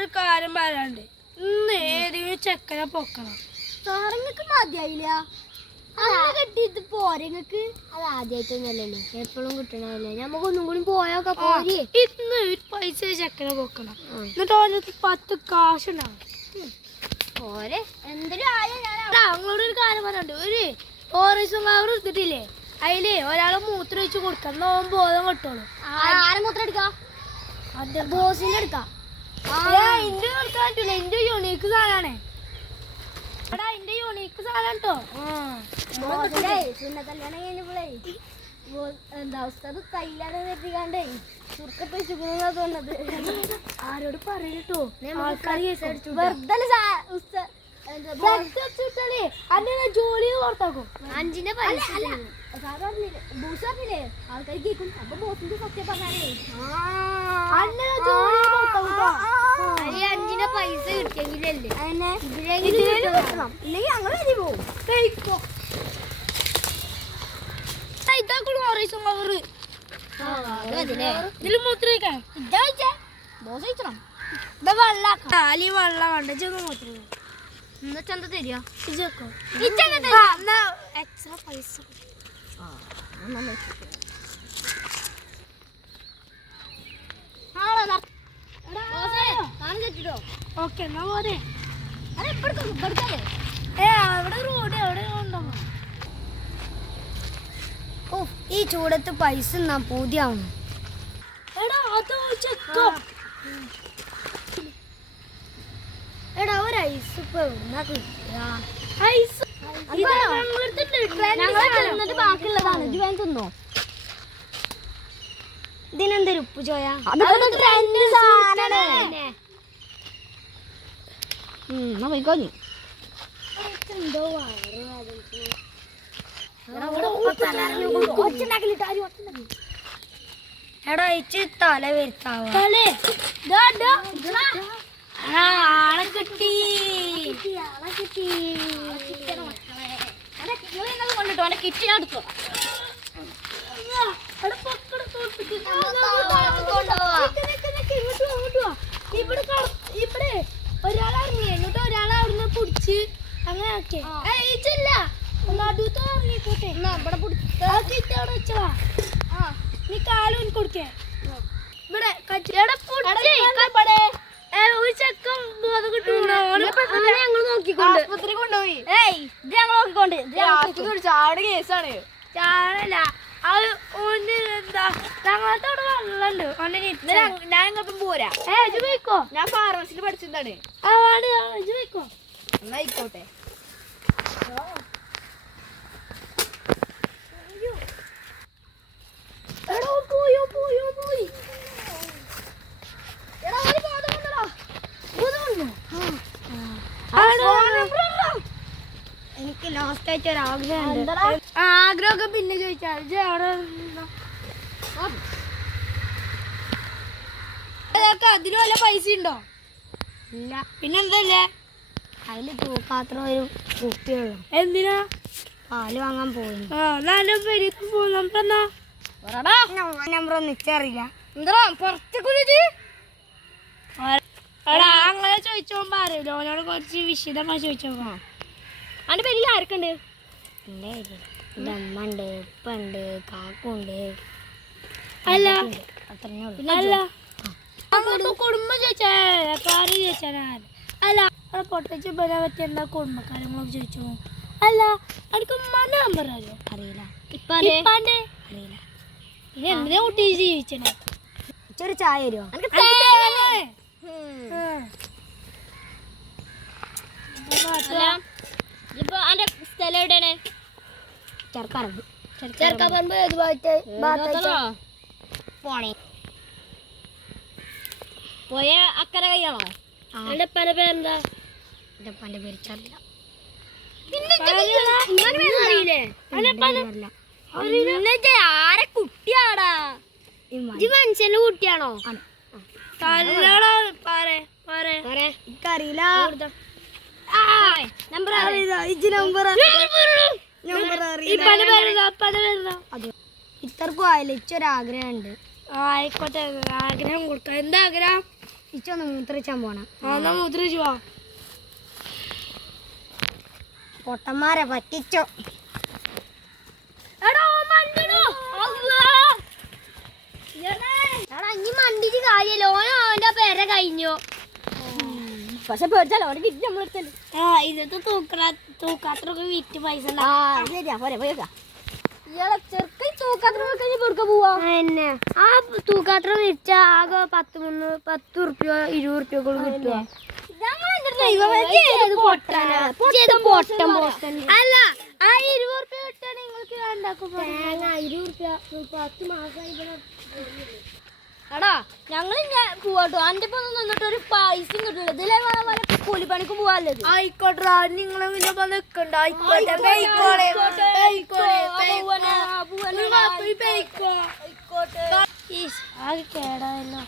ഒരു കാര്യം പറയാണ്ട് ഇന്ന് ഏതെങ്കിലും ചെക്കനെ പൊക്കണം. സാറങ്ങൾക്ക് മതിയായില്ല കെട്ടിട്ട് പോരങ്ങക്ക്. അത് ആദ്യമായിട്ടൊന്നല്ലല്ലോ, എപ്പോഴും കിട്ടണല്ലേ. നമുക്കൊന്നും കൂടി പോയൊക്കെ പോരി. ഇന്ന് ഒരു പൈസ ചെക്കനെ പൊക്കണം. എന്നിട്ട് ഓനത്ത് 10 കാശുണ്ടാവും. പോരെ എന്തൊരു ആയ. ഞങ്ങളോട് ഒരു കാര്യം പറയാണ്ട്, ഒരു ടൂറിസം കവർ എടുത്തിട്ടില്ലേ, അതില് ഒരാളെ മൂത്രം ഒഴിച്ച് കൊടുക്കാം. നോൻ ബോധം കിട്ടുള്ളൂ. ആരെ മൂത്രം എടുക്കാം? ബോസിന്റെ എടുക്കാം. എന്റെ എടുക്കാൻ പറ്റൂല, എന്റെ യൂണീക്ക് സാധനമാണ്. എടാ എന്റെ യൂണീക്ക് സാധനം കേട്ടോ. കല്യാണം കഴിഞ്ഞപ്പോഴേ എന്താ അവസ്ഥ കയ്യിലാണ് എത്തിക്കാണ്ടേ ചുരുക്കത്ത് വെച്ചുകൊണ്ടാ തോന്നുന്നത്. ആരോട് പറയട്ടോ, ആൾക്കാർ ജോലി പുറത്താക്കും. 5ന്റെ പൈസ പറഞ്ഞില്ലേ ആൾക്കാർ കേൾക്കും. അപ്പൊ ബോസിന്റെ സത്യം പറഞ്ഞാലേ 5ന്റെ പൈസ കിട്ടിയെങ്കിലല്ലേ ഇല്ലെങ്കിൽ ഞങ്ങൾ വരി പോവും. ഇതില് മൂത്രം വെള്ളം വേണ്ട ചെന്ന് മൂത്രം എന്നിട്ടെന്താ തരിക? എക്സ്ട്രാ പൈസ. ഓക്കെ എന്നാ പോരെ. അവിടെ റോഡ് എവിടെ ഉണ്ടാവും. ഈ ചൂടത്ത് പൈസ എന്നാ പൂതിയാവുന്നു. എടാ അത് ചെക്കാം. എടാ ഒരു ഐസ് ഇപ്പൊ ഐസ് ബാക്കിയുള്ളതാണ്. ഇത് വേഗം തിന്നോ. ഇതിനെന്തൊരു ഉപ്പ് ചോയ. പോയിക്കോ നീ. എന്തോ എടാ ഇച്ച് തല വരുത്താവ. ആളെ കിട്ടി. കൊണ്ടിട്ടോ അവന്റെ കിറ്റ് ഞാൻ എടുത്തോ. ഇവിടെ ഒരാളിറങ്ങി എന്നിട്ട് ഒരാളെ അവിടുന്ന് പിടിച്ച് അങ്ങനെ ആക്കിയ നടുത്ത് ഇറങ്ങിക്കോട്ടെ. ഇവിടെ വെച്ചതാ. നീ കാലും കൊടുക്കേ. ഇവിടെ ഒരു ചെക്കം ബോധം കിട്ടൂല. ഞങ്ങൾ നോക്കിക്കൊണ്ട് ആശുപത്രി കൊണ്ടുപോയി. ഞങ്ങൾ നോക്കിക്കൊണ്ട് ചാട് കേസാണ്. ചാടല്ല അത് ഓന് എന്താ ഞങ്ങളത്തെ അവിടെ വെള്ളമുണ്ട്. ഞാൻ ഇങ്ങോട്ടും പോരാ. ഇജ് പോയിക്കോ. ഞാൻ ഫാർമസിയിൽ പഠിച്ചതാണ്. ഇജ് പോയിക്കോ. എന്നായിക്കോട്ടെ. എനിക്ക് ലാസ്റ്റ് ആയിട്ട് ഒരു ആഗ്രഹമുണ്ട്. ആഗ്രഹമൊക്കെ പിന്നെ ചോദിച്ചാൽ അതിന് വല്ല പൈസ ഉണ്ടോ? ഇല്ല. പിന്നെന്തല്ലേ അതില് തൂക്കാത്ര ഒരു കുപ്പിയുള്ളൂ. എന്തിനാ? പാല് വാങ്ങാൻ പോയി. നമ്പർ ഒന്നും നിച്ചറിയില്ല. അങ്ങനെ ചോദിച്ചോമ്പോ അറിയില്ല. ഓനോട് കുറച്ച് വിശദമായി ചോദിച്ചോക്കാം. അതിന്റെ പേരിൽ ആർക്കുണ്ട്? എൻ്റെ പേര് എൻ്റെ അമ്മ ഉണ്ട്, ഉപ്പ ഉണ്ട്, കാക്കുണ്ട്. അല്ല അത്രേ ഉള്ളൂ. അല്ല കുടുംബം ചോദിച്ചാ കാര്യം ചോദിച്ചാൽ അല്ല പൊട്ടച്ച് പറയാൻ പറ്റിയ എന്താ കുടുംബക്കാര്യങ്ങളൊക്കെ ചോദിച്ചോ. അല്ല എനിക്ക് ഉമ്മാന്റെ നമ്പർ അറിയോ? അറിയില്ല. ഇപ്പാന്റെ അറിയില്ല. പിന്നെ എന്തിനാ കുട്ടി ജീവിച്ചേ? ഒരു ചായ തരുമോ? ഇപ്പൊ അന്റെ സ്ഥലം എവിടെയാണ്? ചെറുക്കാപ്പറമ്പ് ഏത് പോണേ? പോയ അക്കരെ കയ്യാണോ? എന്റെ ഉപ്പാന്റെ പേരെന്താ? എൻ്റെ ഉപ്പാൻ്റെ പേര് ചറിയില്ല. ആരെ കുട്ടിയാടാ? മനുഷ്യന്റെ കുട്ടിയാണോ? എനിക്കറിയില്ല. നമ്പർ ഇത്രക്കും ആയില്ല. ഇച്ചൊരാഗ്രഹമുണ്ട്. ആയിക്കോട്ടെ, ആഗ്രഹം കൊടുക്കാം. എന്താ ആഗ്രഹം? ഇച്ചൊന്ന് മൂത്രിച്ചാൻ പോണം എന്നാ മുദ്രിച്ചു വാ പൊട്ടന്മാരെ പറ്റിച്ചോ എടാ മണ്ടിടോ എടാ ഇനി മണ്ടിട്ട് കാര്യല്ലോ ഓനോ അവന്റെ പേരെ കഴിഞ്ഞു പക്ഷെ പേടിച്ചാലോ അവിടെ കിട്ടി നമ്മളെടുത്തല്ലേ. ഇതൊക്കെ തൂക്കാത്രൊക്കെ വിറ്റ് പൈസ ശരിയാ പോരെ പോയേക്കാ. ഇയാളെ ചെറുക്കൻ തൂക്കാത്ര കഴിഞ്ഞ് കൊടുക്ക പോവാ. പിന്നെ ആ തൂക്കാത്രം വിരിച്ച ആകെ 10 ഉറുപ്പ്യോ 20 ഉറുപ്പ്യോ കിട്ടുക അല്ല ആ 20 ഉറുപ്പ്യ കിട്ടാൻ നിങ്ങൾക്ക് ഉണ്ടാക്കും 20 ഉറുപ്പ്യ 10 മാസമായി ഇവിടെ എടാ ഞങ്ങൾ പോവാട്ടോ. അന്റെ ഇപ്പൊ നിന്നിട്ട് ഒരു പൈസയും കിട്ടില്ല. ഇതിലെ കൂലിപ്പണിക്ക് പോവാല്ലേ. ആയിക്കോട്ടെ നിങ്ങളെ പിന്നെ നിക്കണ്ട ആയിക്കോട്ടെ ബൈക്കോളെ ആകെ കേടായല്ലോ